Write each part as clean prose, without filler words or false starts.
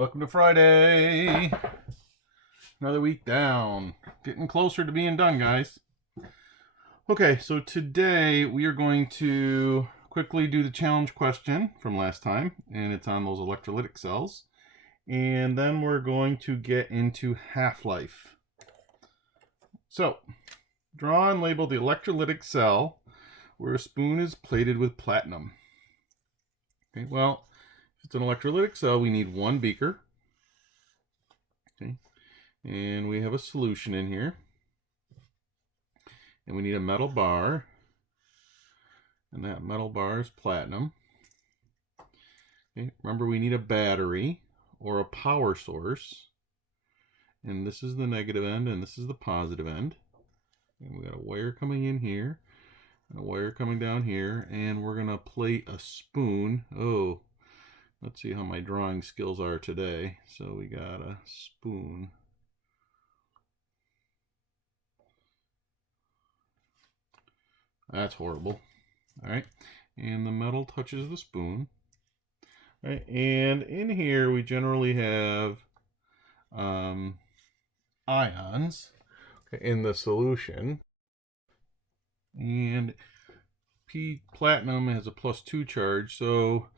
Welcome to Friday. Another week down. Getting closer to being done, guys. Okay, so today we are going to quickly do the challenge question from last time, and it's on those electrolytic cells. And then we're going to get into half-life. So, draw and label the electrolytic cell where a spoon is plated with platinum. Okay, well, if it's an electrolytic cell, we need one beaker. Okay, and we have a solution in here. And we need a metal bar. And that metal bar is platinum. Okay, remember, we need a battery or a power source. And this is the negative end, and this is the positive end. And we got a wire coming in here, and a wire coming down here, and we're gonna plate a spoon. Oh, let's see how my drawing skills are today. So we got a spoon. That's horrible. All right, and the metal touches the spoon. All right, and in here we generally have ions in the solution, and platinum has a +2 charge, so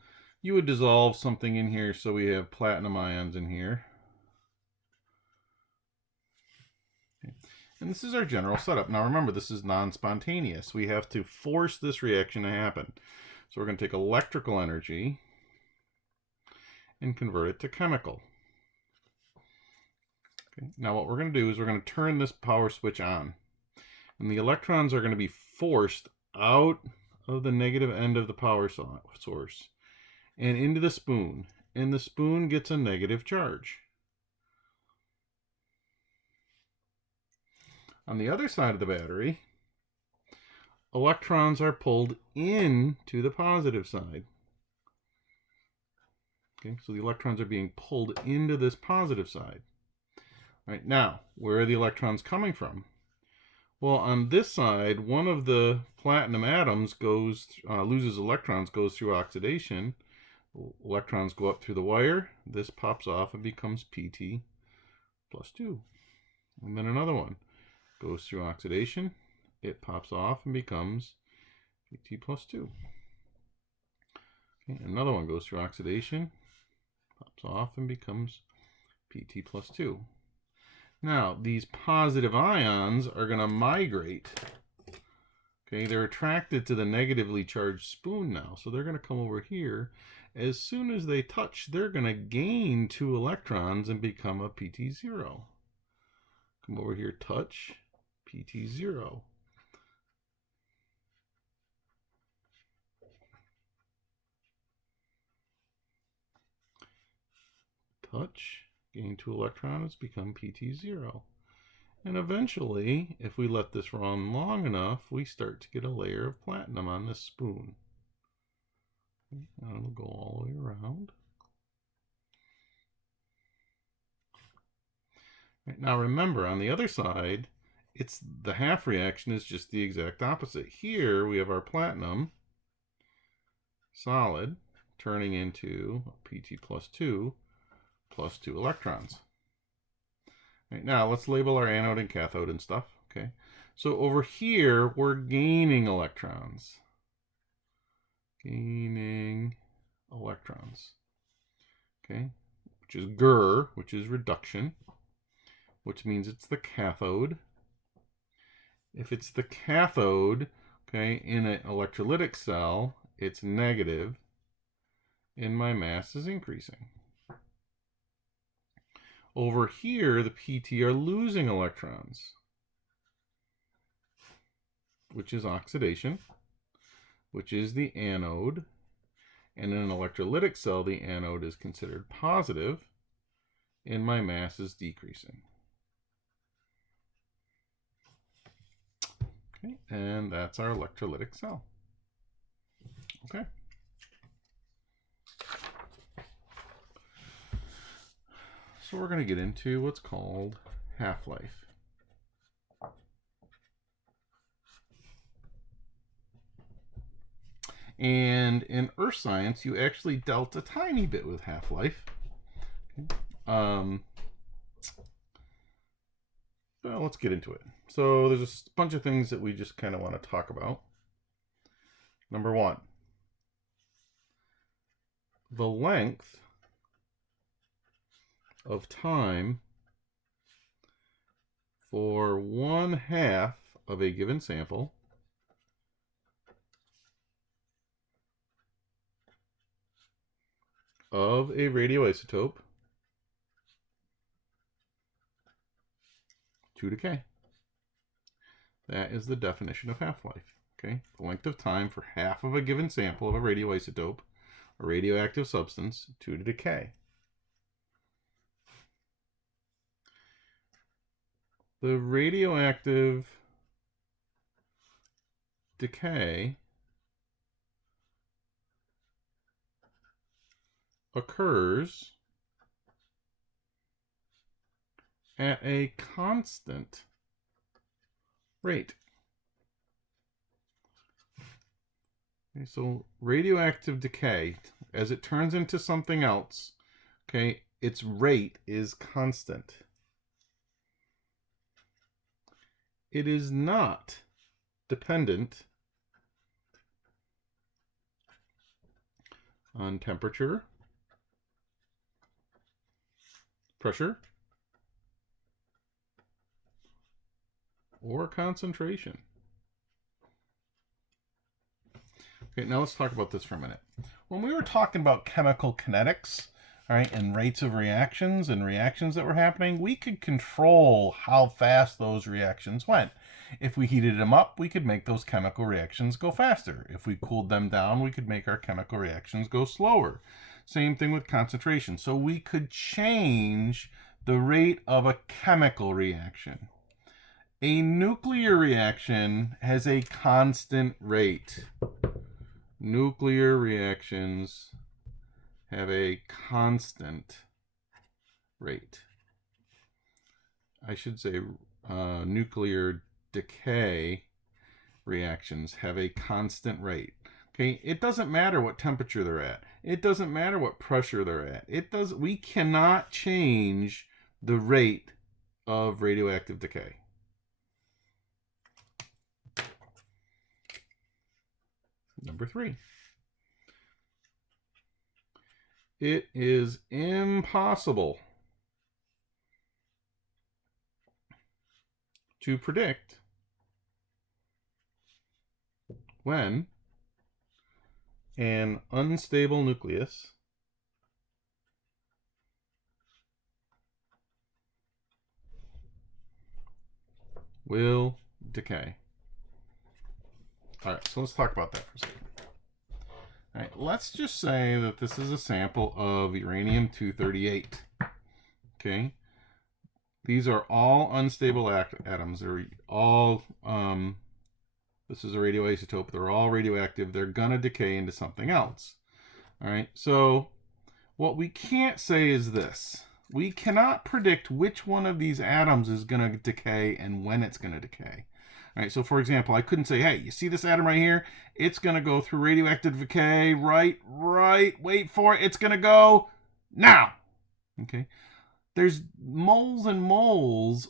you would dissolve something in here, so we have platinum ions in here. Okay. And this is our general setup. Now remember, this is non-spontaneous. We have to force this reaction to happen. So we're going to take electrical energy and convert it to chemical. Okay. Now what we're going to do is we're going to turn this power switch on. And the electrons are going to be forced out of the negative end of the power source and into the spoon. And the spoon gets a negative charge. On the other side of the battery, electrons are pulled into the positive side. Okay, so the electrons are being pulled into this positive side. All right, now, where are the electrons coming from? Well, on this side, one of the platinum atoms loses electrons, goes through oxidation. Electrons go up through the wire. This pops off and becomes Pt +2. And then another one goes through oxidation, it pops off and becomes Pt +2. Okay, another one goes through oxidation, pops off and becomes Pt +2. Now, these positive ions are going to migrate. Okay, they're attracted to the negatively charged spoon now, so they're going to come over here. As soon as they touch, they're going to gain 2 electrons and become a Pt0. Come over here, touch, Pt0. Touch, gain 2 electrons, become Pt0. And eventually, if we let this run long enough, we start to get a layer of platinum on this spoon. And it'll go all the way around. Right, now remember, on the other side, the half reaction is just the exact opposite. Here we have our platinum solid turning into Pt +2 plus 2 electrons. Right, now let's label our anode and cathode and stuff. Okay, so over here we're gaining electrons. Gaining electrons. Okay, which is GR, which is reduction, which means it's the cathode. If it's the cathode, okay, in an electrolytic cell, it's negative, and my mass is increasing. Over here, the Pt are losing electrons, which is oxidation, which is the anode. And in an electrolytic cell, the anode is considered positive, and my mass is decreasing. Okay, and that's our electrolytic cell. Okay. So we're going to get into what's called half-life. And in earth science, you actually dealt a tiny bit with half-life. Well, let's get into it. So there's a bunch of things that we just kind of want to talk about. Number one, the length of time for 1/2 of a given sample of a radioisotope to decay. That is the definition of half-life. Okay, the length of time for half of a given sample of a radioisotope, a radioactive substance, to decay. The radioactive decay occurs at a constant rate. Okay, so radioactive decay, as it turns into something else, okay, its rate is constant. It is not dependent on temperature, pressure, or concentration. Okay, now let's talk about this for a minute. When we were talking about chemical kinetics, all right, and rates of reactions and reactions that were happening, we could control how fast those reactions went. If we heated them up, we could make those chemical reactions go faster. If we cooled them down, we could make our chemical reactions go slower. Same thing with concentration. So we could change the rate of a chemical reaction. A nuclear reaction has a constant rate. Nuclear reactions have a constant rate. I should say nuclear decay reactions have a constant rate. Okay, it doesn't matter what temperature they're at. It doesn't matter what pressure they're at. We cannot change the rate of radioactive decay. Number 3. It is impossible to predict when an unstable nucleus will decay. All right, so let's talk about that for a second. All right, let's just say that this is a sample of uranium-238. Okay, these are all unstable atoms. They're all, this is a radioisotope. They're all radioactive. They're gonna decay into something else. All right, so what we can't say is this. We cannot predict which one of these atoms is gonna decay and when it's gonna decay. All right, so for example, I couldn't say, hey, you see this atom right here? It's going to go through radioactive decay, right, wait for it. It's going to go now. Okay, there's moles and moles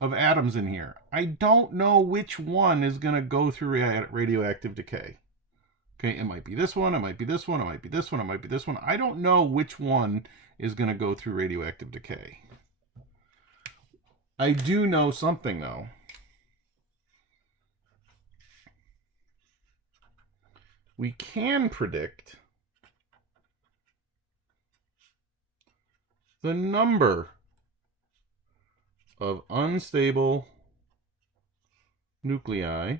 of atoms in here. I don't know which one is going to go through radioactive decay. Okay, it might be this one, it might be this one, it might be this one, it might be this one. I don't know which one is going to go through radioactive decay. I do know something, though. We can predict the number of unstable nuclei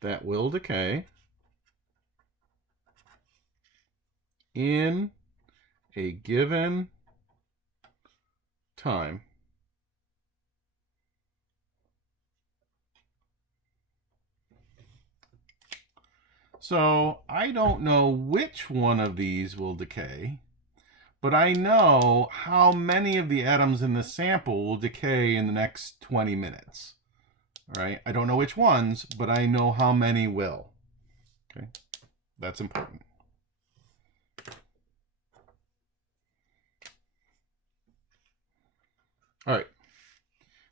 that will decay in a given time. So I don't know which one of these will decay, but I know how many of the atoms in the sample will decay in the next 20 minutes. All right, I don't know which ones, but I know how many will. Okay, that's important.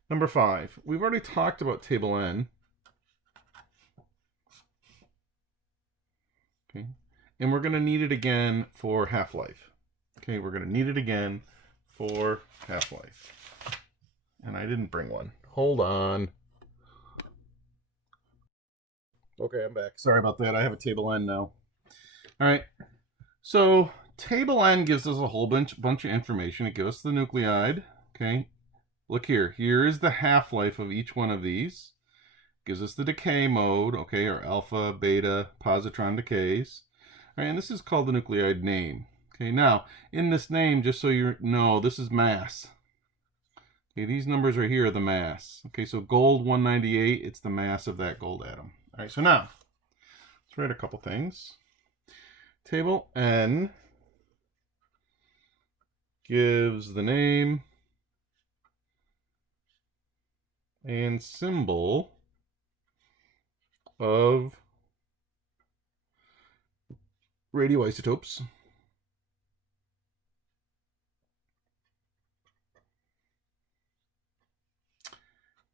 Number 5. We've already talked about table N. Okay. And we're going to need it again for half-life. Okay, we're going to need it again for half-life. And I didn't bring one. Hold on. Okay, I'm back. Sorry about that. I have a table N now. All right. So table N gives us a whole bunch of information. It gives us the nuclide. Okay. Look here. Here is the half-life of each one of these. Gives us the decay mode. Okay, or alpha, beta, positron decays. All right, and this is called the nuclide name. Okay, now in this name, just so you know, this is mass. Okay, these numbers right here are the mass. Okay, so gold 198, it's the mass of that gold atom. All right, so now let's write a couple things. Table N gives the name and symbol of radioisotopes.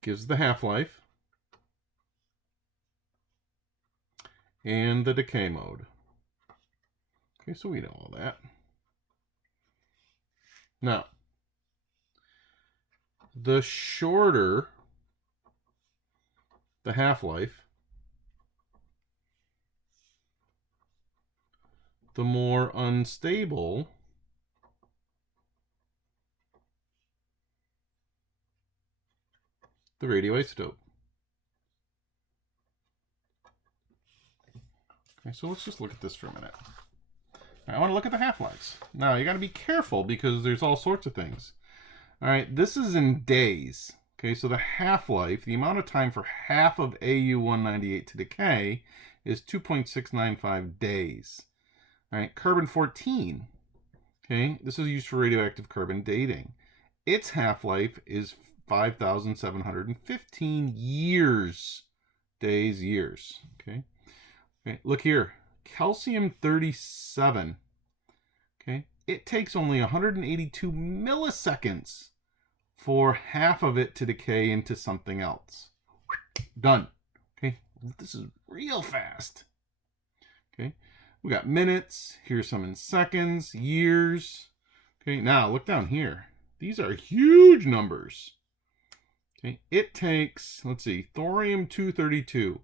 Gives the half-life and the decay mode. Okay, so we know all that. Now, the shorter the half-life, the more unstable the radioisotope. Okay, so let's just look at this for a minute. I want to look at the half-lives. Now, you got to be careful because there's all sorts of things. All right, this is in days. Okay, so the half-life, the amount of time for half of Au-198 to decay is 2.695 days. All right, carbon-14. Okay, this is used for radioactive carbon dating. Its half-life is 5,715 years. Days, years. Okay. Okay, look here. Calcium-37. Okay, it takes only 182 milliseconds for half of it to decay into something else. Done. Okay, this is real fast. Okay, we got minutes. Here's some in seconds, years. Okay, now look down here. These are huge numbers. Okay, it takes, let's see, thorium-232.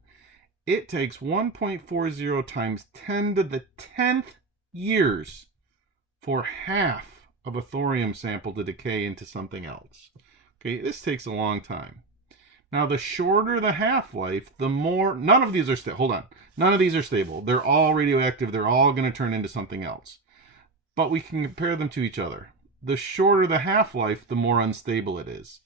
It takes 1.40 times 10 to the 10th years for half of a thorium sample to decay into something else. Okay, this takes a long time. Now, the shorter the half-life, the more... None of these are stable. Hold on. None of these are stable. They're all radioactive. They're all going to turn into something else. But we can compare them to each other. The shorter the half-life, the more unstable it is.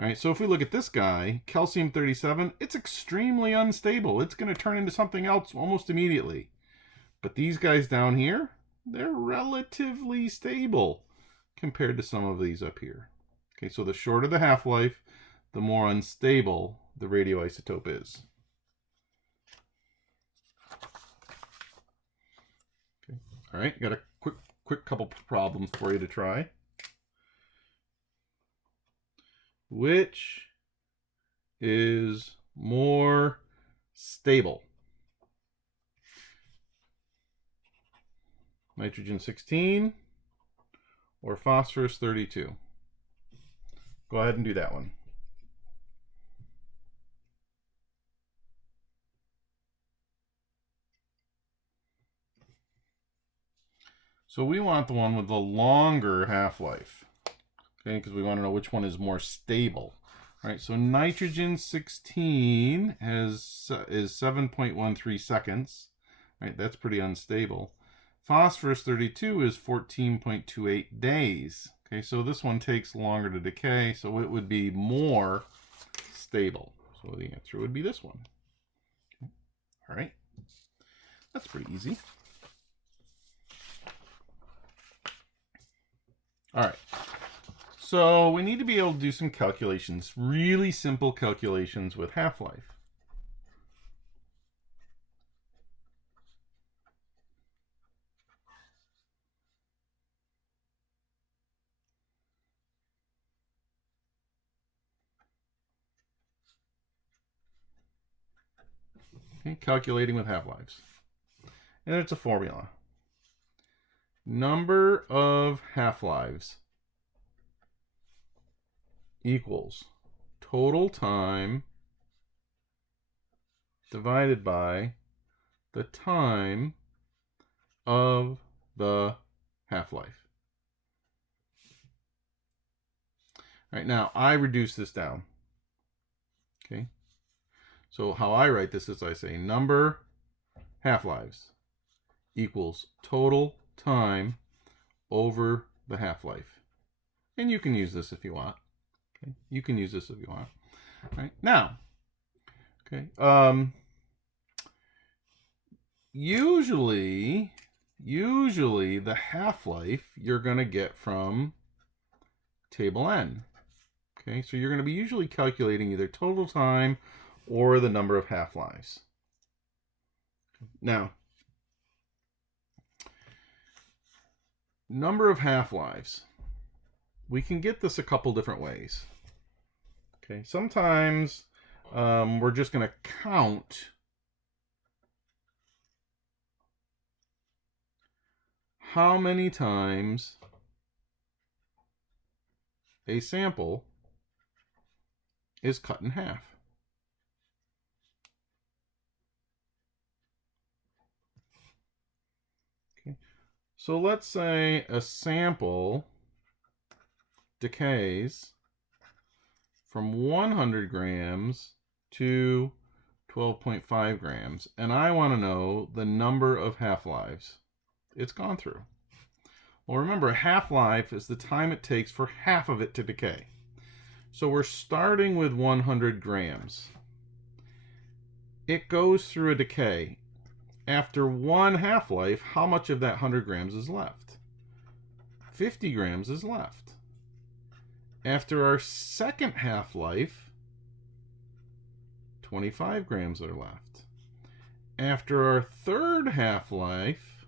All right, so if we look at this guy, calcium-37, it's extremely unstable. It's going to turn into something else almost immediately. But these guys down here, they're relatively stable compared to some of these up here. Okay, so the shorter the half-life, the more unstable the radioisotope is. Okay. All right, got a quick couple problems for you to try. Which is more stable? Nitrogen-16 or phosphorus-32? Go ahead and do that one. So we want the one with the longer half-life, okay, because we want to know which one is more stable. All right, so nitrogen-16 is 7.13 seconds. All right, that's pretty unstable. Phosphorus-32 is 14.28 days. Okay, so this one takes longer to decay, so it would be more stable. So the answer would be this one. Okay. All right, that's pretty easy. All right, so we need to be able to do some calculations, really simple calculations with half-life. Okay, calculating with half-lives. And it's a formula. Number of half-lives equals total time divided by the time of the half-life. All right, now I reduce this down. Okay, so how I write this is I say number half-lives equals total time over the half-life. And you can use this if you want. Okay, you can use this if you want. All right, now, okay, usually the half-life you're going to get from table N. Okay, so you're going to be usually calculating either total time or the number of half-lives. Now, number of half-lives. We can get this a couple different ways. Okay, sometimes we're just going to count how many times a sample is cut in half. Okay, so let's say a sample decays from 100 grams to 12.5 grams, and I want to know the number of half-lives it's gone through. Well, remember, a half-life is the time it takes for half of it to decay. So we're starting with 100 grams. It goes through a decay. After one half-life, how much of that 100 grams is left? 50 grams is left. After our second half-life, 25 grams are left. After our third half-life,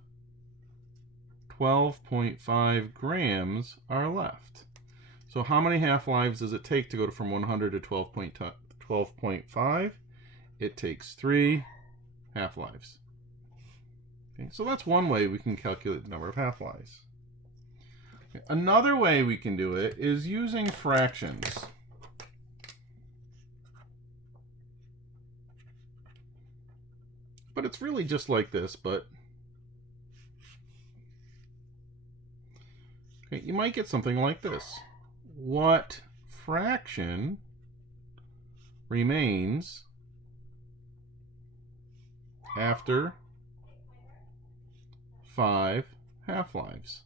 12.5 grams are left. So how many half-lives does it take to go from 100 to 12.5? It takes 3 half-lives. Okay, so that's one way we can calculate the number of half-lives. Okay, another way we can do it is using fractions. But it's really just like this, but okay, you might get something like this. What fraction remains after 5 half-lives?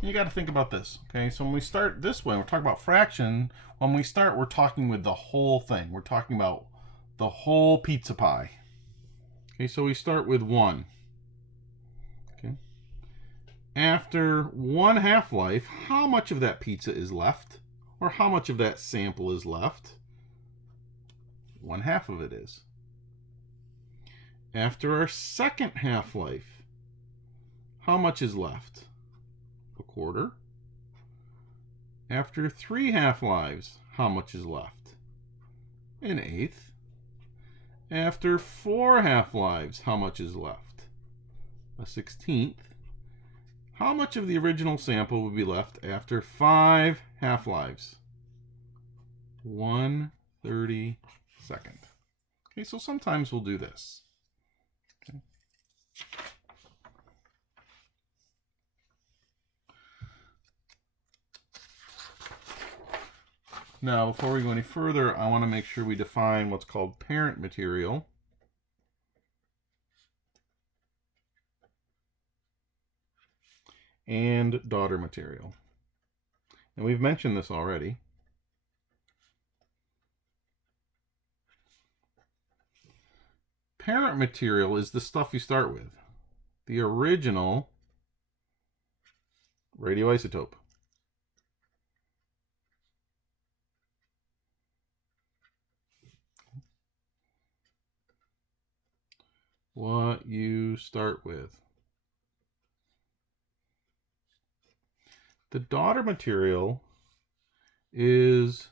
You got to think about this. Okay, so when we start this way, we're talking about fraction. When we start, we're talking with the whole thing. We're talking about the whole pizza pie. Okay, so we start with 1. Okay. After 1 half-life, how much of that pizza is left? Or how much of that sample is left? 1/2 of it is. After our second half-life, how much is left? 1/4. After 3 half-lives, how much is left? 1/8. After 4 half-lives, how much is left? 1/16. How much of the original sample would be left after 5 half-lives? 1/32. Okay, so sometimes we'll do this. Okay. Now, before we go any further, I want to make sure we define what's called parent material. And daughter material. And we've mentioned this already. Parent material is the stuff you start with. The original radioisotope. What you start with. The daughter material is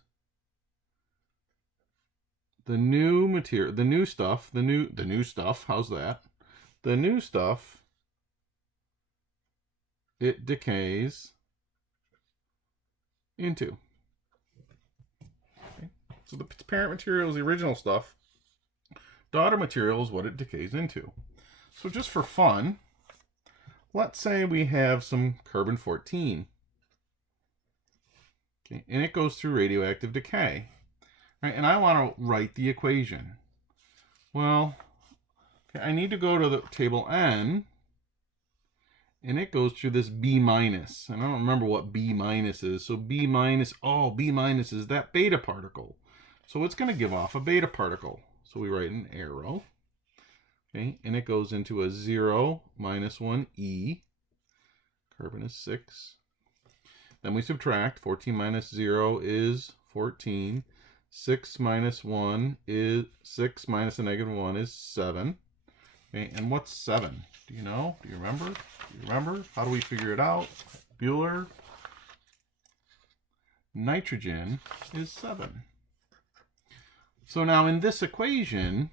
the new material, the new stuff, how's that? The new stuff, it decays into. Okay. So the parent material is the original stuff. Daughter material is what it decays into. So just for fun, let's say we have some carbon-14. Okay, and it goes through radioactive decay. Right, and I want to write the equation. Well, okay, I need to go to the table N, and it goes through this B minus. And I don't remember what B minus is. So B minus, B minus is that beta particle. So it's going to give off a beta particle. So we write an arrow. Okay, and it goes into a 0, -1 E. Carbon is 6. Then we subtract. 14 minus 0 is 14. 6 minus 1 is 6 minus a -1 is 7. Okay, and what's 7? Do you know? Do you remember? How do we figure it out? Bueller. Nitrogen is 7. So now in this equation,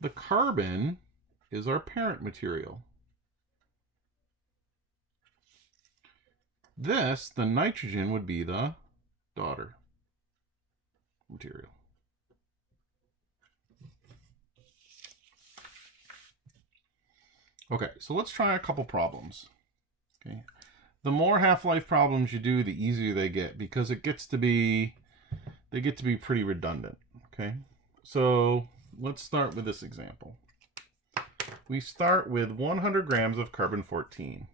the carbon is our parent material. This, the nitrogen, would be the daughter material. Okay, so let's try a couple problems. Okay, the more half-life problems you do, the easier they get, because they get to be pretty redundant. Okay, so let's start with this example. We start with 100 grams of carbon-14.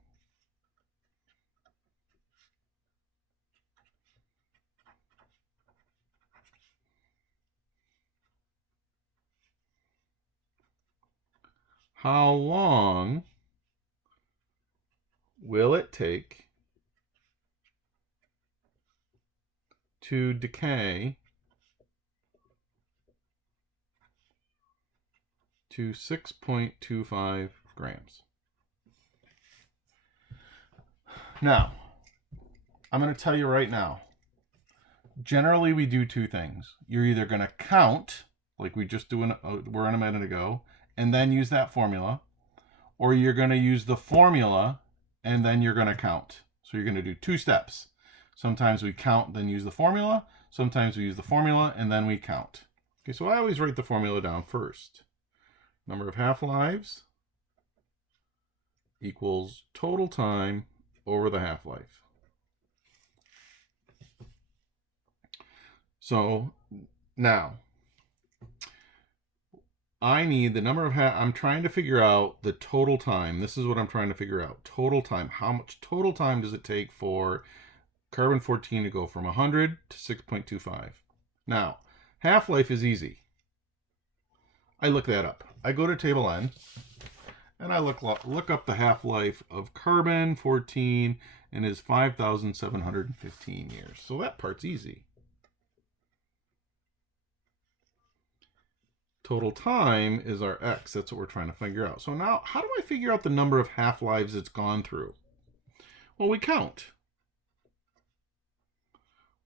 How long will it take to decay to 6.25 grams? Now, I'm going to tell you right now, generally we do two things. You're either going to count, like we just were in a minute ago, and then use that formula, or you're going to use the formula and then you're going to count. So you're going to do two steps. Sometimes we count, then use the formula. Sometimes we use the formula and then we count. Okay, so I always write the formula down first. Number of half-lives equals total time over the half-life. So now, I need the number of I'm trying to figure out the total time. This is what I'm trying to figure out. Total time. How much total time does it take for carbon-14 to go from 100 to 6.25? Now, half-life is easy. I look that up. I go to table N, and I look up the half-life of carbon-14, and is 5,715 years. So that part's easy. Total time is our x. That's what we're trying to figure out. So now, how do I figure out the number of half-lives it's gone through? Well, we count.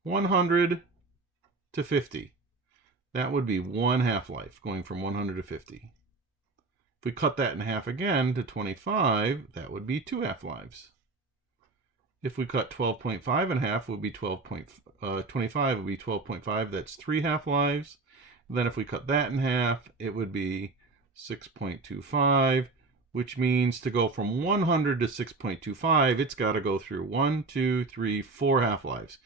100 to 50. That would be one half-life, going from 100 to 50. If we cut that in half again to 25, that would be 2 half-lives. If we cut 12.5 in half, it would be 25 would be 12.5. That's 3 half-lives. Then if we cut that in half, it would be 6.25, which means to go from 100 to 6.25, it's got to go through 1, 2, 3, 4 half-lives.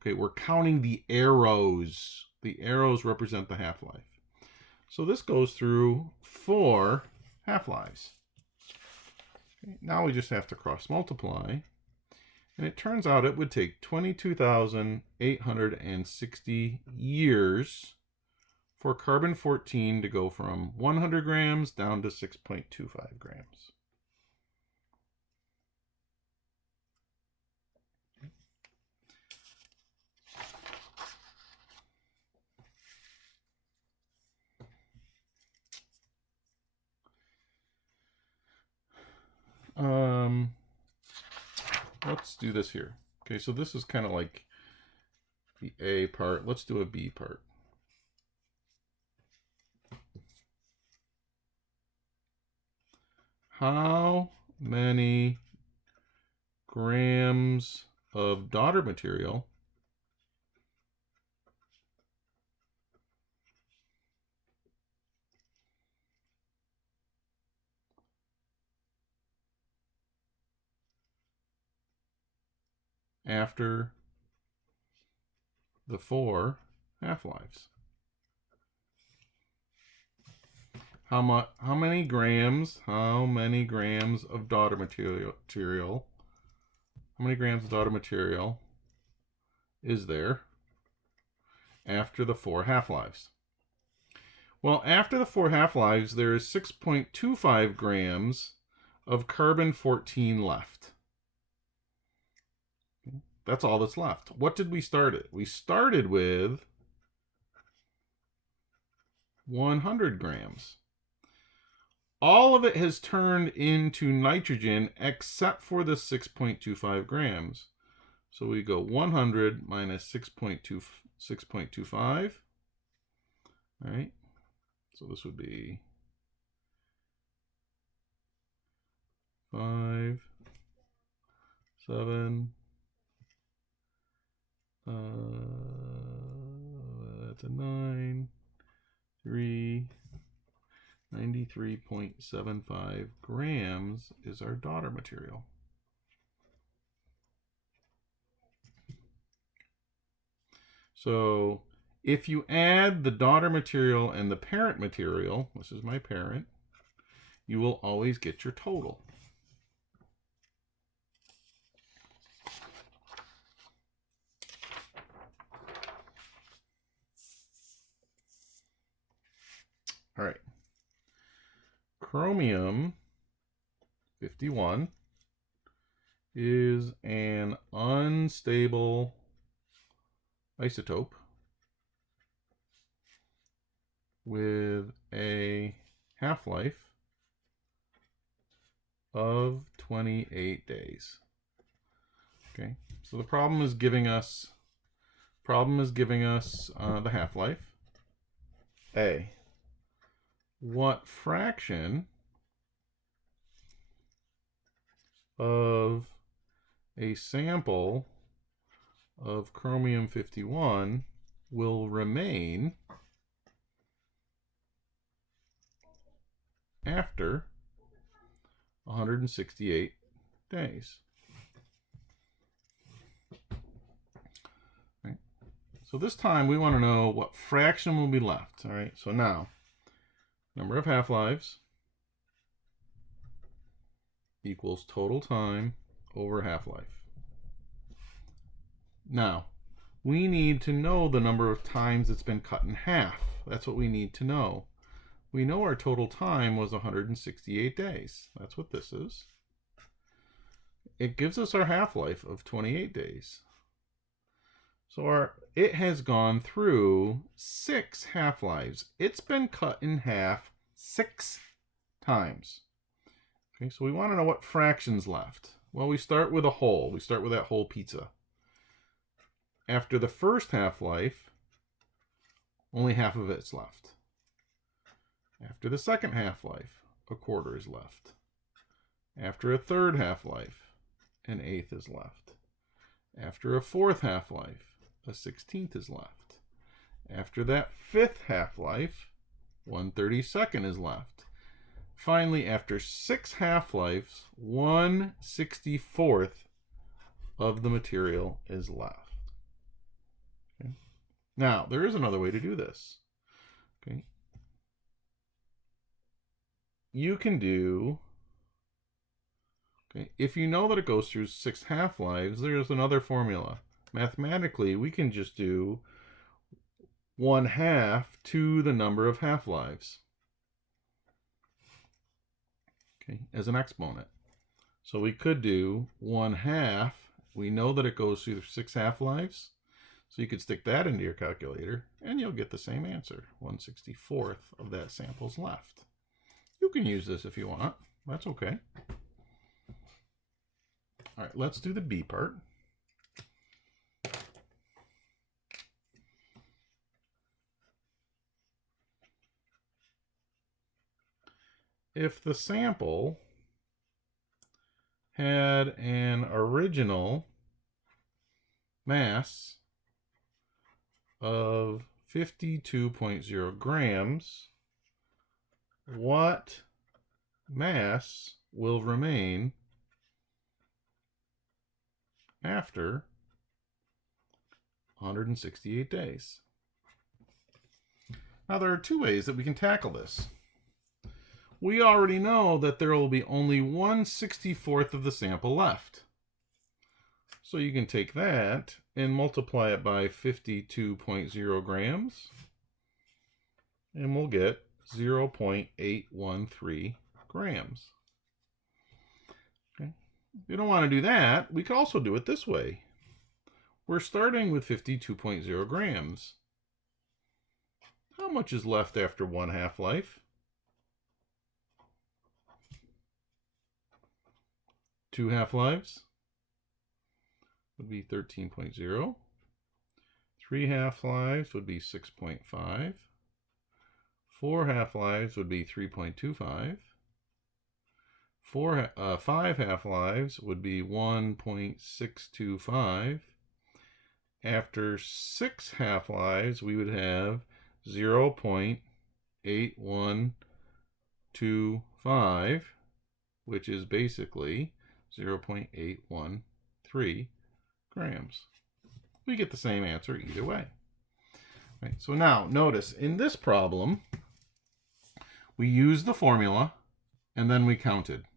Okay, we're counting the arrows. The arrows represent the half-life. So this goes through 4 half-lives. Okay, now we just have to cross-multiply. And it turns out it would take 22,860 years for carbon-14 to go from 100 grams down to 6.25 grams. Let's do this here. Okay, so this is kind of like the A part. Let's do a B part. how many grams of daughter material after the 4 half-lives? How many grams of daughter material, how many grams of daughter material is there after the 4 half-lives? Well, after the 4 half-lives, there is 6.25 grams of carbon-14 left. That's all that's left. What did we start at? We started with 100 grams. All of it has turned into nitrogen except for the 6.25 grams. So we go 100 minus 6.25. All right. So this would be 5, 7, that's a 9, 3, 93.75 grams is our daughter material. So if you add the daughter material and the parent material, this is my parent, you will always get your total. All right. Chromium 51 is an unstable isotope with a half-life of 28 days. Okay, so the problem is giving us the half-life. A. What fraction of a sample of chromium 51 will remain after 168 days? Right. So this time we want to know what fraction will be left. All right, so now number of half-lives equals total time over half-life. Now, we need to know the number of times it's been cut in half. That's what we need to know. We know our total time was 168 days. That's what this is. It gives us our half-life of 28 days. So it has gone through 6 half-lives. It's been cut in half 6 times. Okay, so we want to know what fraction's left. Well, we start with a whole. We start with that whole pizza. After the first half-life, only half of it's left. After the second half-life, a quarter is left. After a third half-life, an eighth is left. After a fourth half-life, a 16th is left. After that fifth half-life, 1/32 is left. Finally, after 6 half-lives, 1/64 of the material is left. Okay. Now, there is another way to do this. Okay. You can do, okay, if you know that it goes through 6 half-lives, there's another formula. Mathematically, we can just do 1/2 to the number of half-lives. Okay, as an exponent. So we could do 1/2. We know that it goes through 6 half-lives. So you could stick that into your calculator and you'll get the same answer. 1/64 of that sample's left. You can use this if you want. That's okay. All right, let's do the B part. If the sample had an original mass of 52.0 grams, what mass will remain after 168 days? Now, there are two ways that we can tackle this. We already know that there will be only 1/64th of the sample left. So you can take that and multiply it by 52.0 grams, and we'll get 0.813 grams. Okay. If you don't want to do that, we could also do it this way. We're starting with 52.0 grams. How much is left after 1 half-life? 2 half-lives would be 13.0. 3 half-lives would be 6.5. 4 half-lives would be 3.25. 5 half-lives would be 1.625. After 6 half-lives, we would have 0.8125, which is basically 0.813 grams. We get the same answer either way. Right, so now notice in this problem, we used the formula and then we counted.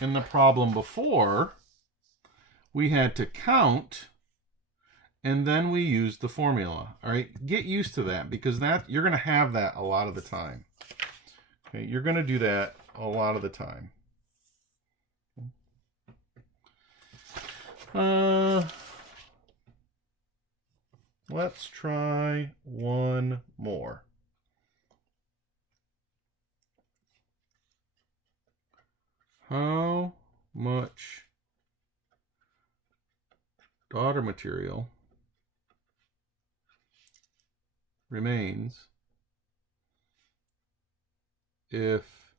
In the problem before, we had to count and then we used the formula. All right, get used to that, because that you're going to have that a lot of the time. Okay, you're going to do that a lot of the time. Let's try one more. How much daughter material remains if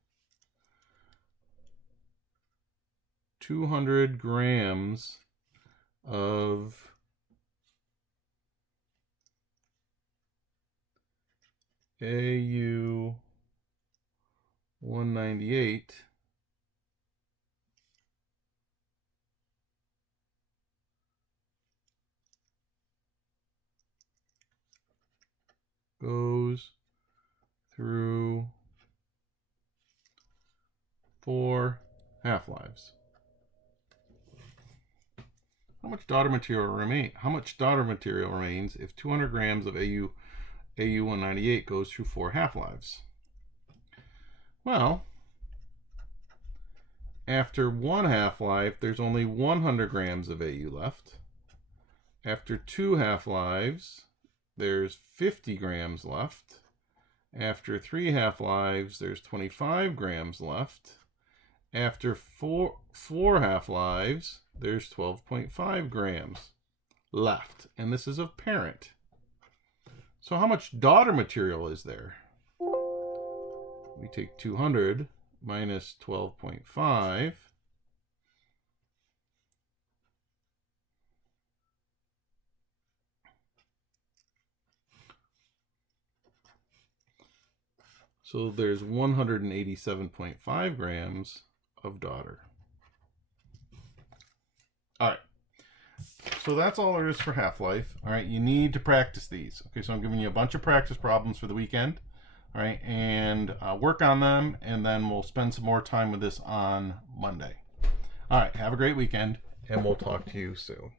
200 grams of AU 198 goes through 4 half-lives. How much daughter material remains if 200 grams of AU 198 goes through 4 half-lives? Well, after 1 half-life, there's only 100 grams of AU left. After 2 half-lives, there's 50 grams left. After 3 half-lives, there's 25 grams left. After four half-lives, there's 12.5 grams left. And this is of parent. So how much daughter material is there? We take 200 minus 12.5. So there's 187.5 grams of daughter. All right. So that's all there is for half-life. All right, you need to practice these. Okay, so I'm giving you a bunch of practice problems for the weekend. All right, and work on them, and then we'll spend some more time with this on Monday. All right, have a great weekend, and we'll talk to you soon.